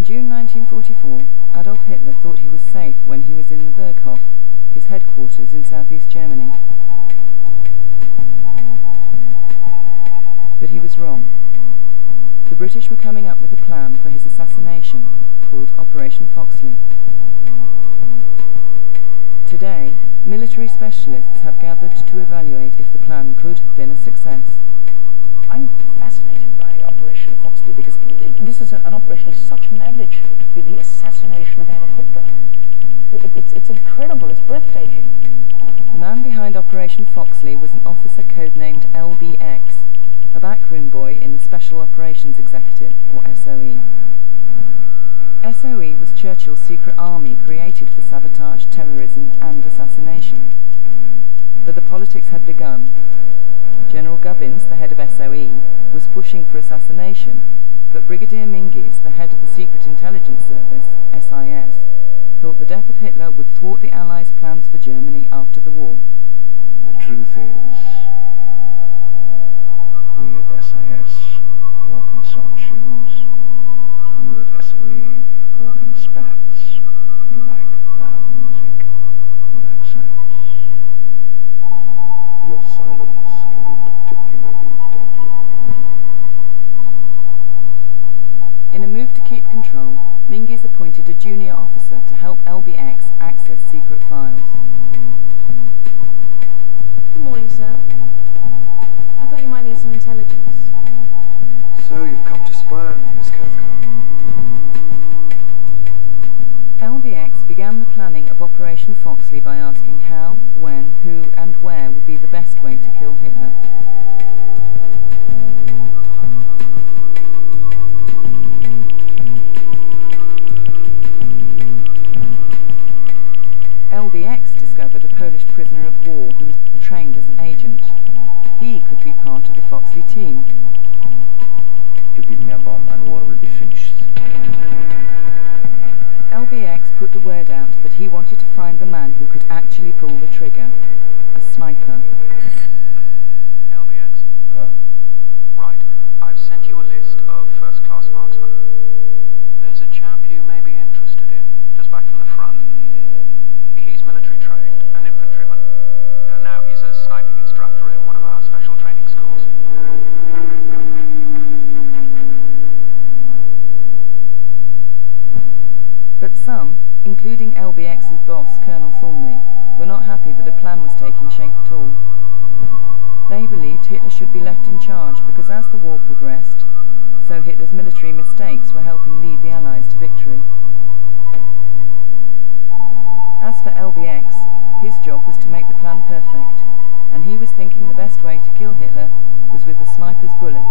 In June 1944, Adolf Hitler thought he was safe when he was in the Berghof, his headquarters in southeast Germany. But he was wrong. The British were coming up with a plan for his assassination, called Operation Foxley. Today, military specialists have gathered to evaluate if the plan could have been a success. I'm fascinated by Operation Foxley because this is an operation of such magnitude, the assassination of Adolf Hitler. It's incredible, it's breathtaking. The man behind Operation Foxley was an officer codenamed LBX, a backroom boy in the Special Operations Executive, or SOE. SOE was Churchill's secret army created for sabotage, terrorism and assassination. But the politics had begun. General Gubbins, the head of SOE, was pushing for assassination, but Brigadier Mingues, the head of the Secret Intelligence Service, SIS, thought the death of Hitler would thwart the Allies' plans for Germany after the war. The truth is, we at SIS walk in soft shoes. You at SOE walk in spats. You like loud music. We like silence. Your silence can be particularly deadly. In a move to keep control, Mingues appointed a junior officer to help LBX access secret files. Good morning, sir. I thought you might need some intelligence. So you've come to spy on me, Miss Cathcart. LBX began the planning of Operation Foxley by asking how, when, who and where would be the best way to kill Hitler. LBX discovered a Polish prisoner of war who was trained as an agent. He could be part of the Foxley team. You give me a bomb and war will be finished. LBX put the word out that he wanted to find the man who could actually pull the trigger. A sniper. LBX? Huh? Right. I've sent you a list of first-class marksmen. There's a chap you may be interested in, just back from the front. He's military trained, an infantryman. Now he's a sniping instructor in one of our special training schools. But some, including LBX's boss, Colonel Thornley, were not happy that a plan was taking shape at all. They believed Hitler should be left in charge because as the war progressed, so Hitler's military mistakes were helping lead the Allies to victory. As for LBX, his job was to make the plan perfect, and he was thinking the best way to kill Hitler was with the sniper's bullet.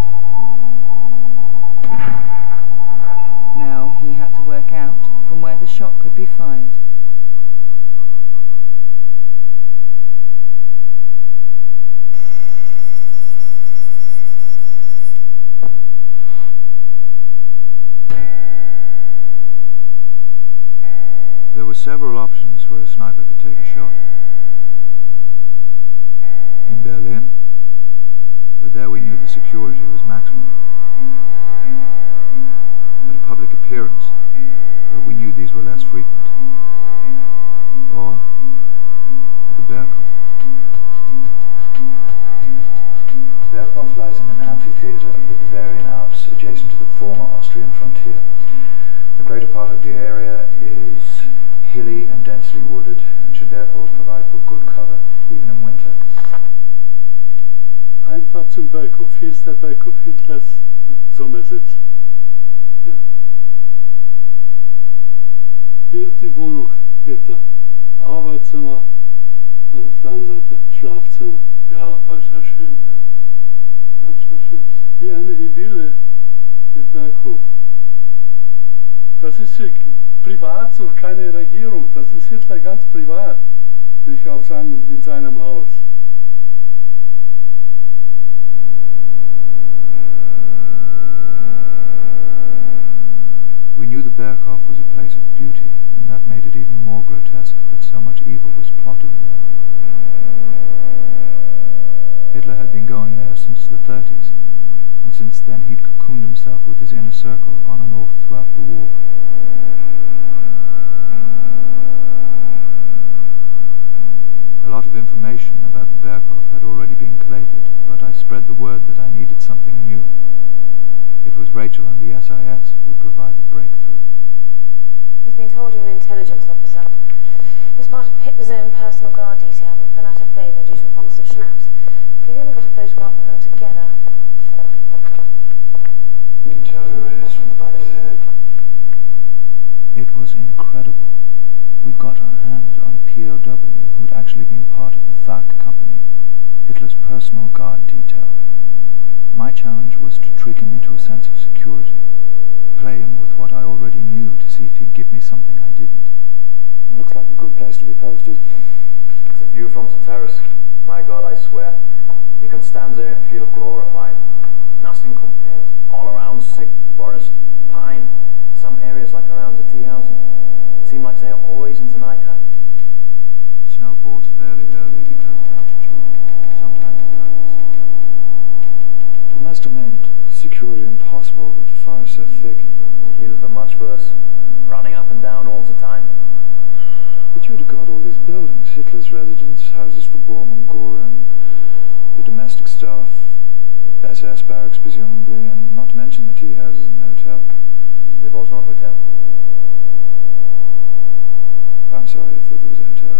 Now he had to work out from where the shot could be fired. There were several options where a sniper could take a shot. In Berlin, but there we knew the security was maximum. At a public appearance, but we knew these were less frequent. Or at the Berghof. Berghof lies in an amphitheatre of the Bavarian Alps, adjacent to the former Austrian frontier. The greater part of the area is hilly and densely wooded, and should therefore provide for good cover, even in winter. Einfach zum Berghof. Hier ist der Berghof, Hitlers Sommersitz. Ja. Hier ist die Wohnung Hitler. Arbeitszimmer und auf der anderen Seite Schlafzimmer. Ja, war sehr schön, ja. Ganz schön. Hier eine Idylle im Berghof. Das ist hier privat, so keine Regierung. Das ist Hitler ganz privat, nicht in seinem Haus. We knew the Berghof was a place of beauty, and that made it even more grotesque that so much evil was plotted there. Hitler had been going there since the 30s, and since then he'd cocooned himself with his inner circle on and off throughout the war. A lot of information about the Berghof had already been collated, but I spread the word that I needed something new. It was Rachel and the SIS who would provide the breakthrough. He's been told you're an intelligence officer. He's part of Hitler's own personal guard detail, but fell out of favour due to a fondness of schnapps. We've even got a photograph of them together. We can tell who it is from the back of his head. It was incredible. We'd got our hands on a POW who'd actually been part of the VAC company, Hitler's personal guard detail. My challenge was to trick him into a sense of security, play him with what I already knew to see if he'd give me something I didn't. Looks like a good place to be posted. It's a view from the terrace. My God, I swear. You can stand there and feel glorified. Nothing compares. All around thick forest, pine. Some areas, like around the tea house, seem like they're always in the nighttime. Snow falls fairly early because of altitude, sometimes as early as September. It must have made security impossible with the forest so thick. The hills were much worse. Running up and down all the time. But you'd have got all these buildings, Hitler's residence, houses for Bormann, Göring, the domestic staff, SS barracks presumably, and not to mention the tea houses and the hotel. There was no hotel. I'm sorry, I thought there was a hotel.